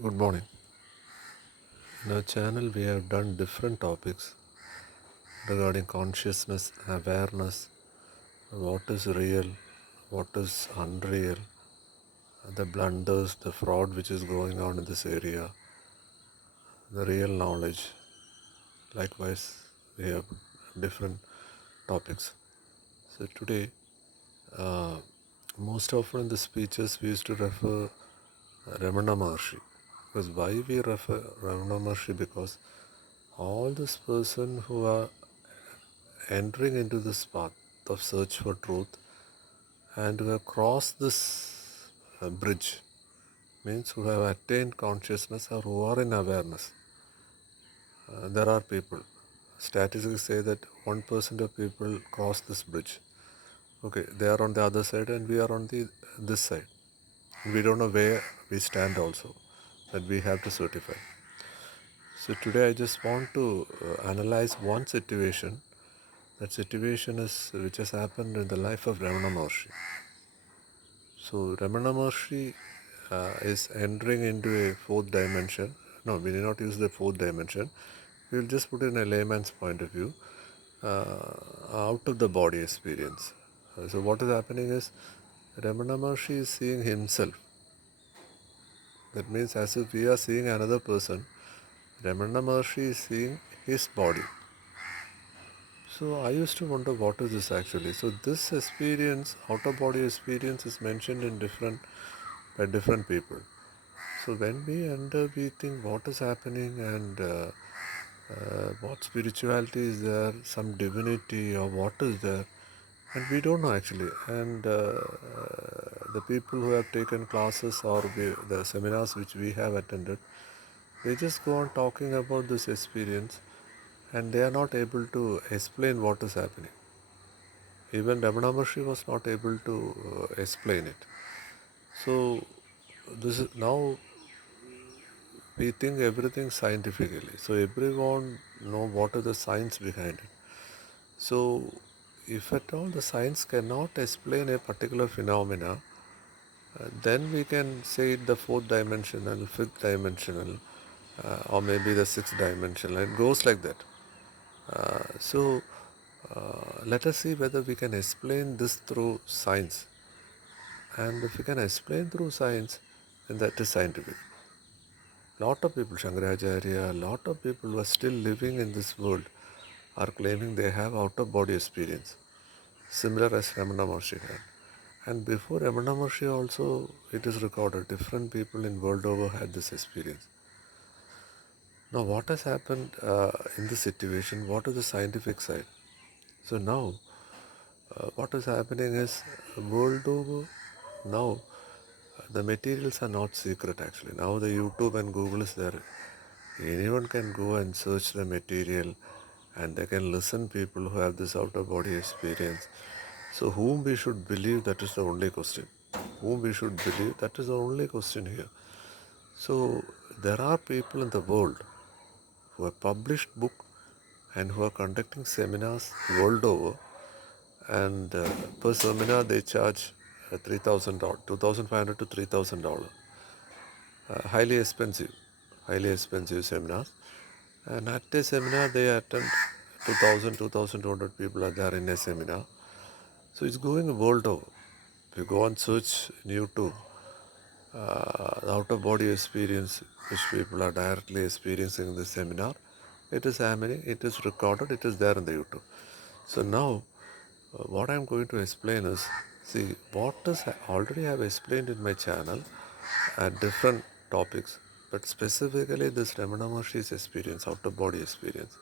Good morning. In our channel, we have done different topics regarding consciousness, awareness, what is real, what is unreal, the blunders, the fraud which is going on in this area, the real knowledge. Likewise, we have different topics. So today, uh, most often in the speeches, we used to refer Ramana Maharshi. Because why we refer Ramana Maharshi? Because all this person who are entering into this path of search for truth and who have crossed this bridge means who have attained consciousness or who are in awareness. There are people. Statistics say that 1% of people cross this bridge. Okay, they are on the other side and we are on this side. We don't know where we stand also, that we have to certify. So today I just want to analyze one situation. That situation is which has happened in the life of Ramana Maharshi. So Ramana Maharshi is entering into a fourth dimension. No, we need not use the fourth dimension. We will just put it in a layman's point of view, out of the body experience. So what is happening is Ramana Maharshi is seeing himself. That means as if we are seeing another person, Ramana Maharshi is seeing his body. So I used to wonder what is this actually. So this experience, outer body experience, is mentioned in by different people. So when we enter, we think what is happening and what spirituality is there, some divinity or what is there, and we don't know actually. And the people who have taken classes or the seminars which we have attended, they just go on talking about this experience, and they are not able to explain what is happening. Even Ramana Maharshi was not able to explain it. So this is now we think everything scientifically. So everyone know what are the science behind it. So if at all the science cannot explain a particular phenomena, then we can say it the fourth dimensional, fifth dimensional, or maybe the sixth dimensional. It goes like that. Let us see whether we can explain this through science. And if we can explain through science, then that is scientific. Lot of people, Shankaracharya, lot of people who are still living in this world are claiming they have out-of-body experience, similar as Ramana Maharshi had. And before Ramana Maharshi also, it is recorded, different people in world over had this experience. Now what has happened in this situation, what is the scientific side? So now, what is happening is, world over, now the materials are not secret actually. Now the YouTube and Google is there. Anyone can go and search the material and they can listen people who have this outer body experience. So whom we should believe, that is the only question. Whom we should believe, that is the only question here. So there are people in the world who have published book and who are conducting seminars world over, and per seminar they charge $3,000, $2,500 to $3,000. Highly expensive seminars. And at a seminar they attend 2,000, 2,200 people are there in a seminar. So it's going world over. If you go and search in YouTube, the outer body experience which people are directly experiencing in the seminar, it is happening, it is recorded, it is there in the YouTube. So now, what I am going to explain is, see, what is already I have explained in my channel at different topics, but specifically this Ramana Maharshi's experience, outer body experience.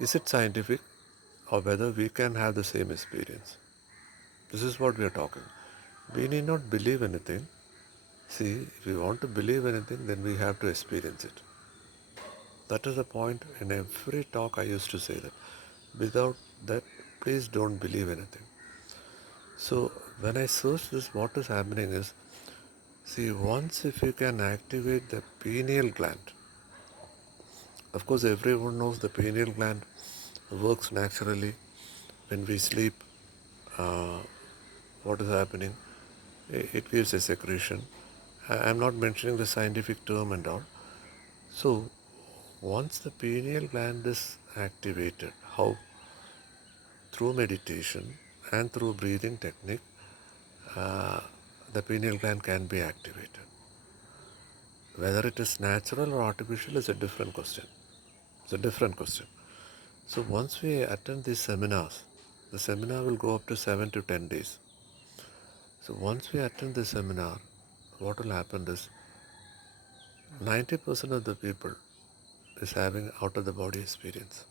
Is it scientific or whether we can have the same experience? This is what we are talking. We need not believe anything. See, if we want to believe anything, then we have to experience it. That is the point. In every talk I used to say that. Without that, please don't believe anything. So when I search this, what is happening is, see, once if you can activate the pineal gland, of course everyone knows the pineal gland works naturally. When we sleep, uh, what is happening? It gives a secretion, I'm not mentioning the scientific term and all. So once the pineal gland is activated, how? Through meditation and through breathing technique, uh, the pineal gland can be activated. Whether it is natural or artificial is a different question. It's a different question. So once we attend these seminars, the seminar will go up to 7 to 10 days. So once we attend the seminar, what will happen is 90% of the people is having out of the body experience.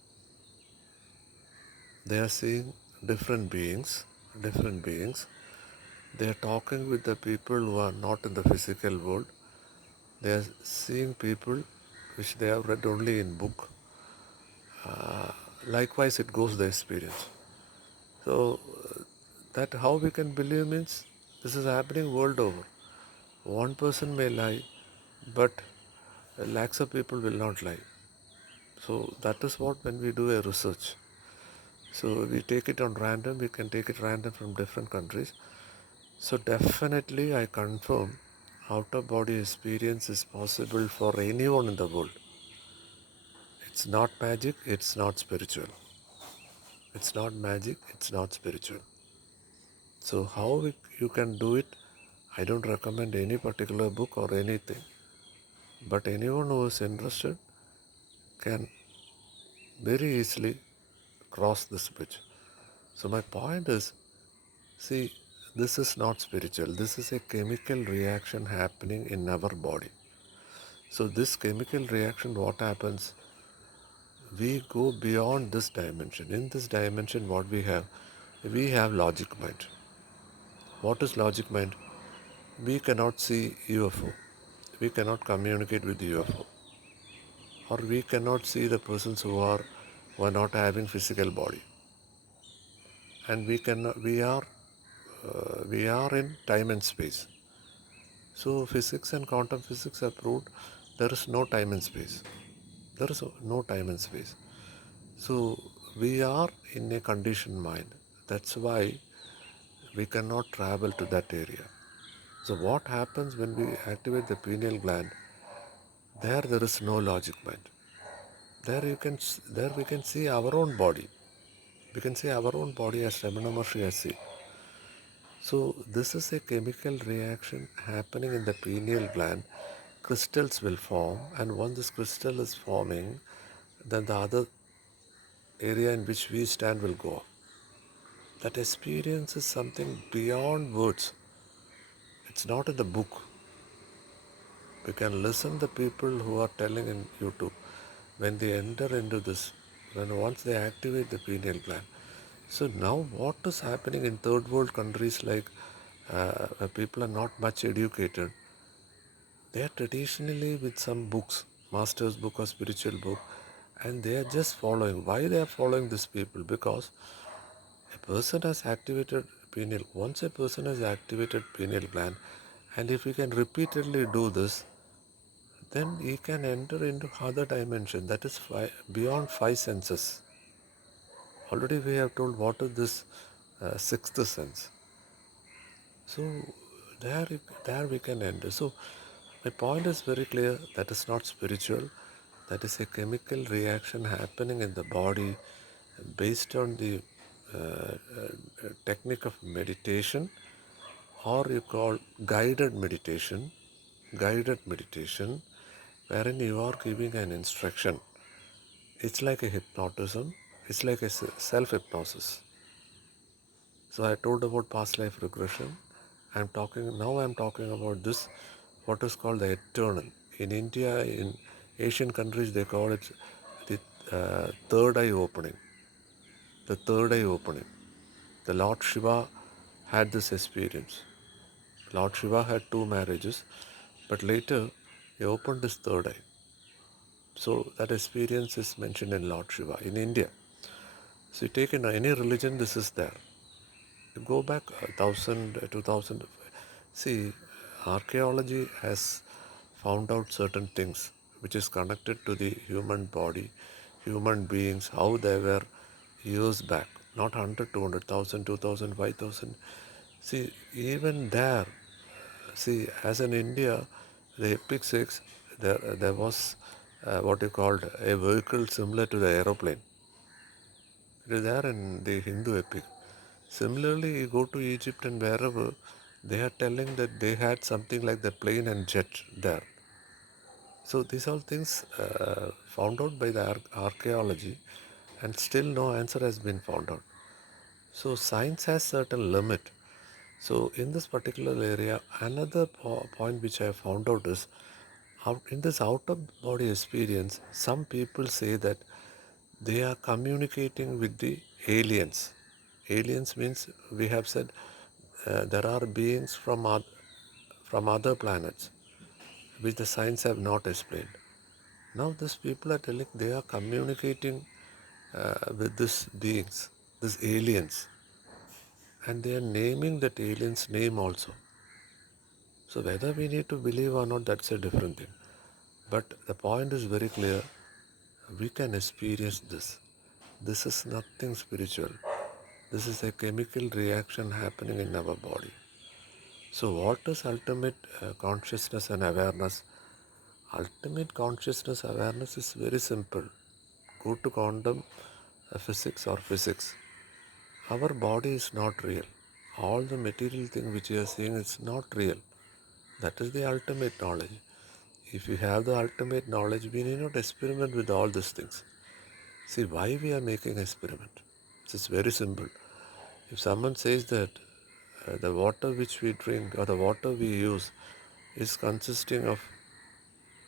They are seeing different beings, different beings. They are talking with the people who are not in the physical world. They are seeing people which they have read only in book. Likewise, it goes the experience. So that how we can believe means this is happening world over. One person may lie, but lakhs of people will not lie. So that is what when we do a research. So we take it on random, we can take it random from different countries. So definitely I confirm out of body experience is possible for anyone in the world. It's not magic, it's not spiritual. It's not magic, it's not spiritual. So you can do it, I don't recommend any particular book or anything. But anyone who is interested can very easily cross this bridge. So my point is, see, this is not spiritual. This is a chemical reaction happening in our body. So this chemical reaction, what happens? We go beyond this dimension. In this dimension, what we have? We have logic mind. What is logic mind? We cannot see UFO. We cannot communicate with UFO. Or we cannot see the persons who are not having physical body. And we are in time and space. So physics and quantum physics have proved there is no time and space. There is no time and space. So we are in a conditioned mind. That's why we cannot travel to that area. So what happens when we activate the pineal gland? There is no logic mind. There we can see our own body. We can see our own body as Ramana Maharshi has seen. So this is a chemical reaction happening in the pineal gland. Crystals will form, and once this crystal is forming, then the other area in which we stand will go up. That experience is something beyond words. It's not in the book. We can listen to people who are telling in YouTube when they enter into this, when once they activate the pineal gland. So now what is happening in third world countries like where people are not much educated, they are traditionally with some books, master's book or spiritual book, and they are just following. Why they are following these people? Because a person has activated pineal. Once a person has activated pineal gland, and if he can repeatedly do this, then he can enter into other dimension. That is beyond five senses. Already we have told what is this sixth sense. So there, there we can enter. So my point is very clear. That is not spiritual. That is a chemical reaction happening in the body based on the technique of meditation, or you call guided meditation, wherein you are giving an instruction. It's like a hypnotism. It's like a self-hypnosis. So I told about past life regression. I'm talking about this, what is called the eternal. In India, in Asian countries, they call it the third eye opening. The third eye opening. The Lord Shiva had this experience. Lord Shiva had two marriages, but later he opened his third eye. So that experience is mentioned in Lord Shiva in India. So you take in any religion, this is there. You go back 1,000, 2,000. See, archaeology has found out certain things which is connected to the human body, human beings, how they were years back, not 100, 200,000, 2,000, 5,000. See, even there, See, as in India, the epic says there was what you called a vehicle similar to the aeroplane. It is there in the Hindu epic. Similarly, you go to Egypt and wherever, they are telling that they had something like the plane and jet there. So these are things found out by the archaeology, and still no answer has been found out. So science has certain limit. So in this particular area, another point which I found out is, in this out of body experience, some people say that they are communicating with the aliens. Aliens means, we have said, there are beings from other planets which the science have not explained. Now these people are telling they are communicating with these beings, these aliens, and they are naming that alien's name also. So whether we need to believe or not, that's a different thing. But the point is very clear. We can experience this. This is nothing spiritual. This is a chemical reaction happening in our body. So what is ultimate consciousness and awareness? Ultimate consciousness awareness is very simple. Go to quantum physics or physics. Our body is not real. All the material thing which you are seeing is not real. That is the ultimate knowledge. If you have the ultimate knowledge, we need not experiment with all these things. See, why we are making experiment? It's very simple. If someone says that the water which we drink or the water we use is consisting of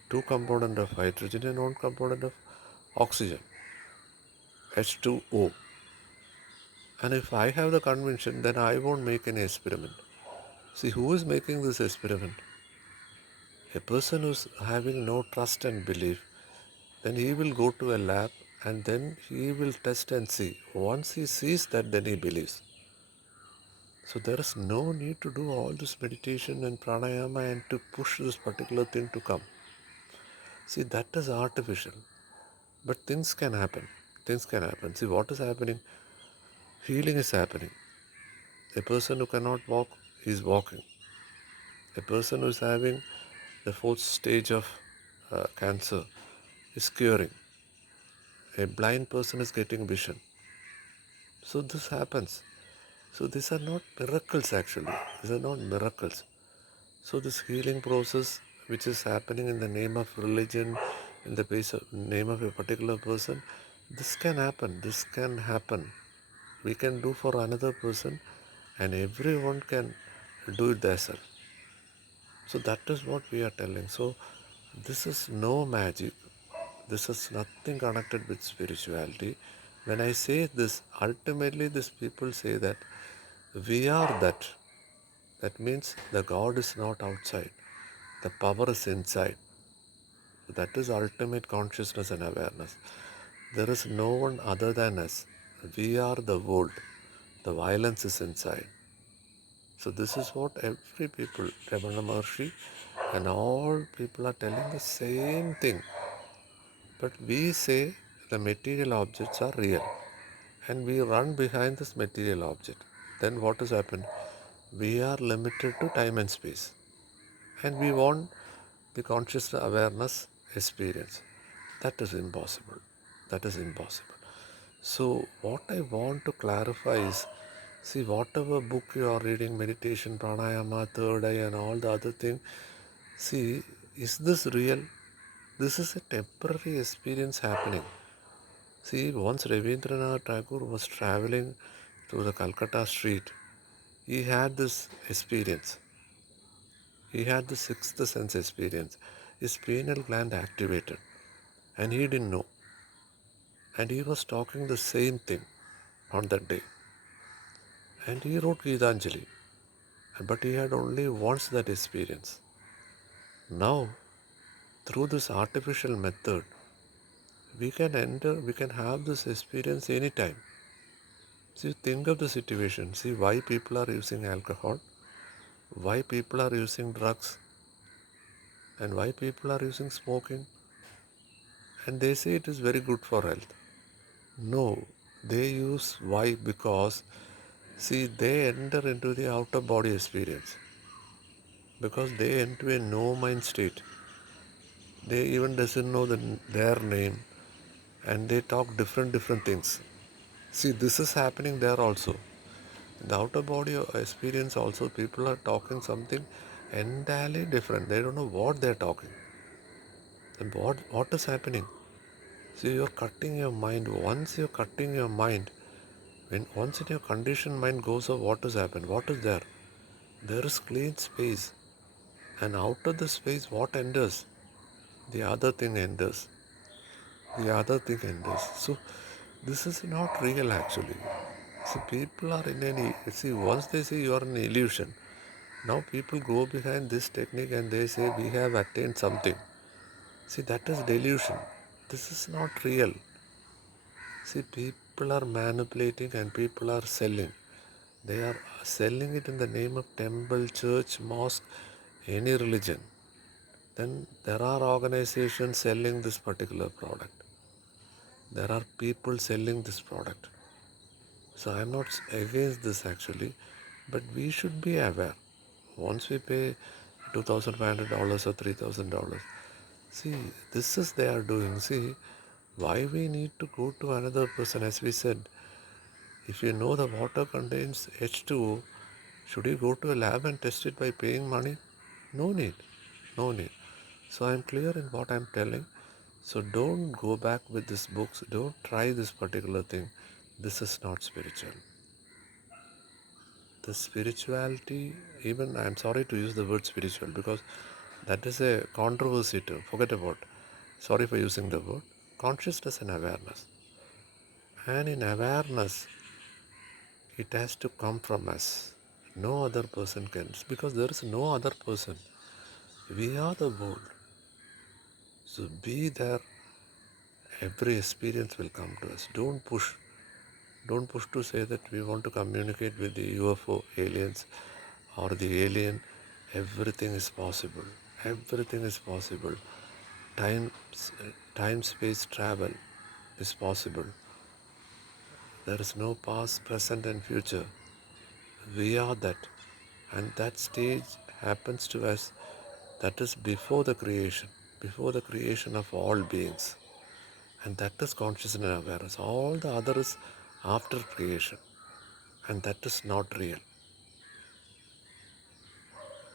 two component of hydrogen and one component of oxygen, H2O. And if I have the conviction, then I won't make any experiment. See, who is making this experiment? A person who's having no trust and belief, then he will go to a lab and then he will test and see. Once he sees that, then he believes. So there is no need to do all this meditation and pranayama and to push this particular thing to come. See, that is artificial. But things can happen. Things can happen. See, what is happening? Healing is happening. A person who cannot walk is walking. A person who is having the fourth stage of cancer is curing. A blind person is getting vision. So this happens. So these are not miracles actually. These are not miracles. So this healing process which is happening in the name of religion, in the name of a particular person, this can happen. This can happen. We can do for another person and everyone can do it themselves. So that is what we are telling. So this is no magic. This is nothing connected with spirituality. When I say this, ultimately these people say that we are that. That means the God is not outside. The power is inside. That is ultimate consciousness and awareness. There is no one other than us. We are the world. The violence is inside. So this is what every people, Ramana Mahirishi and all people are telling the same thing. But we say the material objects are real and we run behind this material object. Then what has happened? We are limited to time and space and we want the conscious awareness experience. That is impossible. That is impossible. So what I want to clarify is, see, whatever book you are reading, meditation, pranayama, third eye and all the other thing, see, is this real? This is a temporary experience happening. See, once Rabindranath Tagore was traveling through the Calcutta street, he had this experience. He had the sixth sense experience. His pineal gland activated and he didn't know. And he was talking the same thing on that day. And he wrote Gitanjali. But he had only once that experience. Now, through this artificial method, we can have this experience anytime. See, think of the situation. See why people are using alcohol, why people are using drugs, and why people are using smoking. And they say it is very good for health. No, they use why? Because, see, they enter into the outer body experience. because they enter a no mind state. They even doesn't know their name, and they talk different things. See, this is happening there also. In the outer body experience also, people are talking something entirely different. They don't know what they're talking. And what is happening? See, you're cutting your mind. Once you're cutting your mind, once in your conditioned mind goes off, what has happened? What is there? There is clean space. And out of the space, what enters? The other thing enters. The other thing enters. So, this is not real actually. See, people are in any. See, once they say you are an illusion, now people go behind this technique and they say we have attained something. See, that is delusion. This is not real. See, people are manipulating and people are selling. They are selling it in the name of temple, church, mosque, any religion. Then there are organizations selling this particular product. There are people selling this product. So I am not against this actually, but we should be aware. Once we pay $2,500 or $3,000, see, this is they are doing. See, why we need to go to another person? As we said, if you know the water contains H2O, should you go to a lab and test it by paying money? No need. No need. So I'm clear in what I'm telling. So don't go back with these books. Don't try this particular thing. This is not spiritual. The spirituality, even I'm sorry to use the word spiritual because that is a controversy term. Forget about. Sorry for using the word. Consciousness and awareness. And in awareness, it has to come from us. No other person can. Because there is no other person. We are the world. So be there. Every experience will come to us. Don't push. Don't push to say that we want to communicate with the UFO aliens or the alien. Everything is possible. Everything is possible. Time, space travel is possible. There is no past, present, and future. We are that. And that stage happens to us. That is before the creation of all beings. And that is consciousness and awareness. All the other is after creation. And that is not real.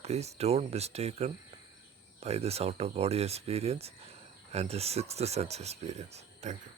Please don't mistaken by this outer body experience and the sixth sense experience. Thank you.